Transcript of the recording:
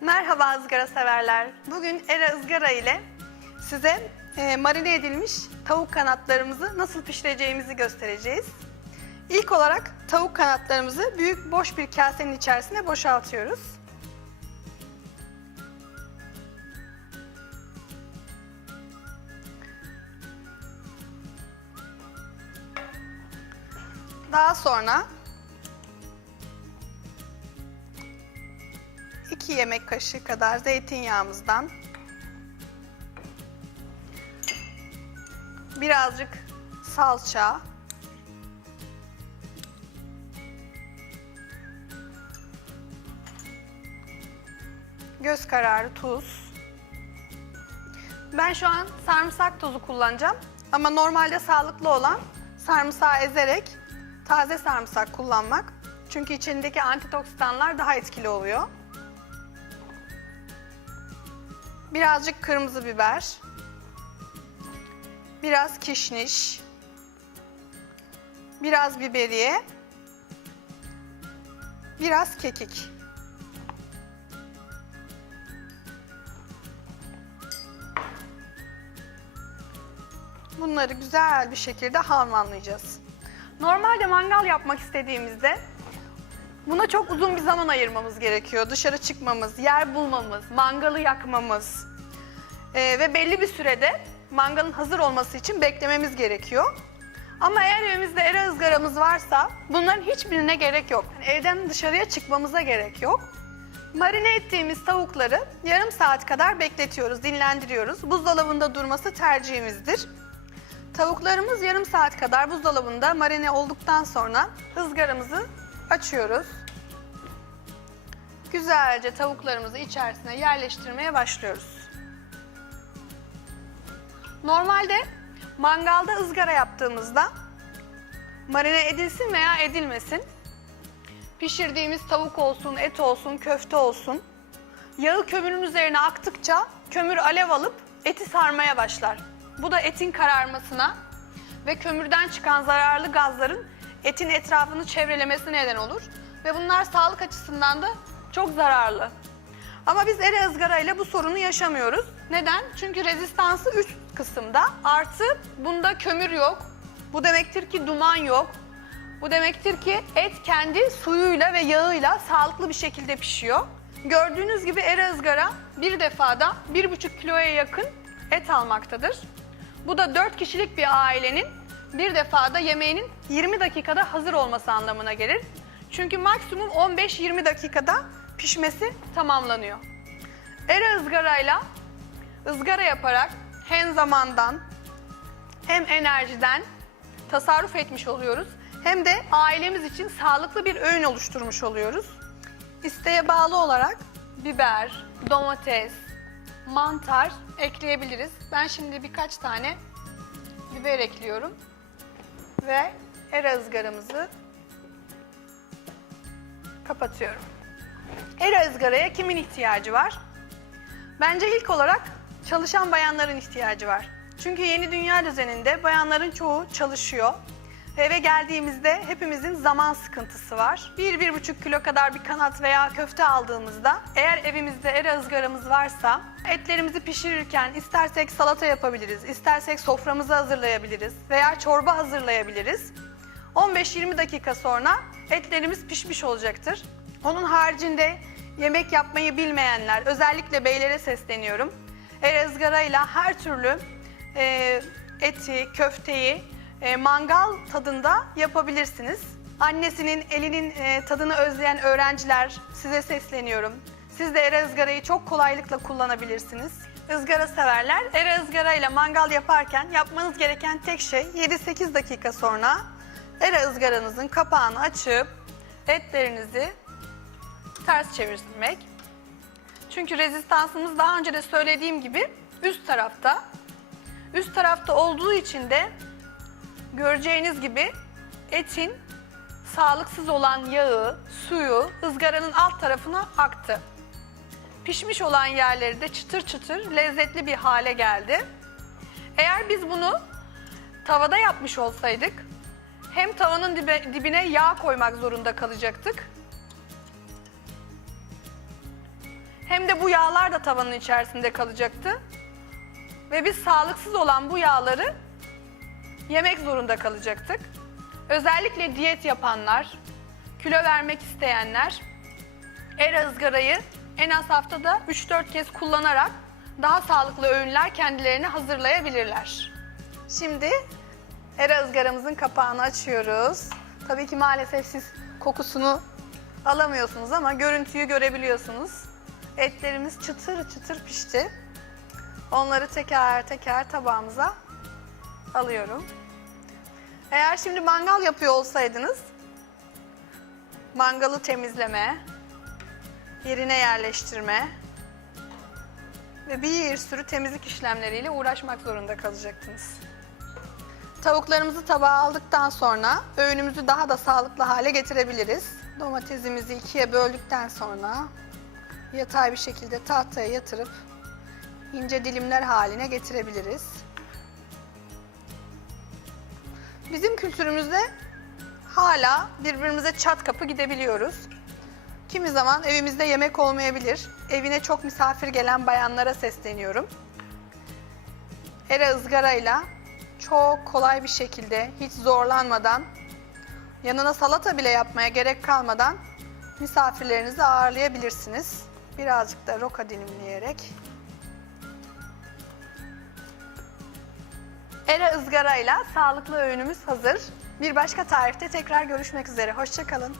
Merhaba ızgara severler. Bugün Era ızgara ile size e, marine edilmiş tavuk kanatlarımızı nasıl pişireceğimizi göstereceğiz. İlk olarak tavuk kanatlarımızı büyük boş bir kasenin içerisine boşaltıyoruz. Daha sonra 2 yemek kaşığı kadar zeytinyağımızdan birazcık salça göz kararı tuz ben şu an sarımsak tozu kullanacağım ama normalde sağlıklı olan sarımsağı ezerek taze sarımsak kullanmak çünkü içindeki antioksidanlar daha etkili oluyor. Birazcık kırmızı biber. Biraz kişniş. Biraz biberiye. Biraz kekik. Bunları güzel bir şekilde harmanlayacağız. Normalde mangal yapmak istediğimizde Buna çok uzun bir zaman ayırmamız gerekiyor. Dışarı çıkmamız, yer bulmamız, mangalı yakmamız Ee, ve belli bir sürede mangalın hazır olması için beklememiz gerekiyor. Ama eğer evimizde era ızgaramız varsa bunların hiçbirine gerek yok. Yani evden dışarıya çıkmamıza gerek yok. Marine ettiğimiz tavukları yarım saat kadar bekletiyoruz, dinlendiriyoruz. Buzdolabında durması tercihimizdir. Tavuklarımız yarım saat kadar buzdolabında marine olduktan sonra ızgaramızı açıyoruz. Güzelce tavuklarımızı içerisine yerleştirmeye başlıyoruz. Normalde mangalda ızgara yaptığımızda marine edilsin veya edilmesin. Pişirdiğimiz tavuk olsun, et olsun, köfte olsun. Yağı kömürün üzerine aktıkça kömür alev alıp eti sarmaya başlar. Bu da etin kararmasına ve kömürden çıkan zararlı gazların etin etrafını çevrelemesi neden olur. Ve bunlar sağlık açısından da çok zararlı. Ama biz ere ızgara ile bu sorunu yaşamıyoruz. Neden? Çünkü rezistansı üst kısımda. Artı bunda kömür yok. Bu demektir ki duman yok. Bu demektir ki et kendi suyuyla ve yağıyla sağlıklı bir şekilde pişiyor. Gördüğünüz gibi ere ızgara bir defada 1,5 kiloya yakın et almaktadır. Bu da 4 kişilik bir ailenin bir defada yemeğinin 20 dakikada hazır olması anlamına gelir. Çünkü maksimum 15-20 dakikada pişmesi tamamlanıyor. Ere ızgarayla ızgara yaparak hem zamandan hem enerjiden tasarruf etmiş oluyoruz. Hem de ailemiz için sağlıklı bir öğün oluşturmuş oluyoruz. İsteğe bağlı olarak biber, domates, mantar ekleyebiliriz. Ben şimdi birkaç tane biber ekliyorum. Ve era ızgaramızı kapatıyorum. Era ızgaraya kimin ihtiyacı var? Bence ilk olarak çalışan bayanların ihtiyacı var. Çünkü yeni dünya düzeninde bayanların çoğu çalışıyor. Eve geldiğimizde hepimizin zaman sıkıntısı var. 1-1,5 kilo kadar bir kanat veya köfte aldığımızda eğer evimizde era ızgaramız varsa etlerimizi pişirirken istersek salata yapabiliriz, istersek soframızı hazırlayabiliriz veya çorba hazırlayabiliriz. 15-20 dakika sonra etlerimiz pişmiş olacaktır. Onun haricinde yemek yapmayı bilmeyenler, özellikle beylere sesleniyorum. Era ızgarayla her türlü e, eti, köfteyi e, mangal tadında yapabilirsiniz. Annesinin elinin e, tadını özleyen öğrenciler size sesleniyorum. Siz de era ızgarayı çok kolaylıkla kullanabilirsiniz. Izgara severler, era ızgara ile mangal yaparken yapmanız gereken tek şey 7-8 dakika sonra era ızgaranızın kapağını açıp etlerinizi ters çevirmek. Çünkü rezistansımız daha önce de söylediğim gibi üst tarafta. Üst tarafta olduğu için de göreceğiniz gibi etin sağlıksız olan yağı, suyu ızgaranın alt tarafına aktı. Pişmiş olan yerleri de çıtır çıtır lezzetli bir hale geldi. Eğer biz bunu tavada yapmış olsaydık hem tavanın dibe- dibine yağ koymak zorunda kalacaktık hem de bu yağlar da tavanın içerisinde kalacaktı. Ve biz sağlıksız olan bu yağları yemek zorunda kalacaktık. Özellikle diyet yapanlar, kilo vermek isteyenler era ızgarayı en az haftada 3-4 kez kullanarak daha sağlıklı öğünler kendilerine hazırlayabilirler. Şimdi era ızgaramızın kapağını açıyoruz. Tabii ki maalesef siz kokusunu alamıyorsunuz ama görüntüyü görebiliyorsunuz. Etlerimiz çıtır çıtır pişti. Onları teker teker tabağımıza alıyorum. Eğer şimdi mangal yapıyor olsaydınız, mangalı temizleme, yerine yerleştirme ve bir sürü temizlik işlemleriyle uğraşmak zorunda kalacaktınız. Tavuklarımızı tabağa aldıktan sonra öğünümüzü daha da sağlıklı hale getirebiliriz. Domatesimizi ikiye böldükten sonra yatay bir şekilde tahtaya yatırıp ince dilimler haline getirebiliriz. Bizim kültürümüzde hala birbirimize çat kapı gidebiliyoruz. Kimi zaman evimizde yemek olmayabilir. Evine çok misafir gelen bayanlara sesleniyorum. Era ızgarayla çok kolay bir şekilde, hiç zorlanmadan, yanına salata bile yapmaya gerek kalmadan misafirlerinizi ağırlayabilirsiniz. Birazcık da roka dilimleyerek. Era ızgarayla sağlıklı öğünümüz hazır. Bir başka tarifte tekrar görüşmek üzere. Hoşçakalın.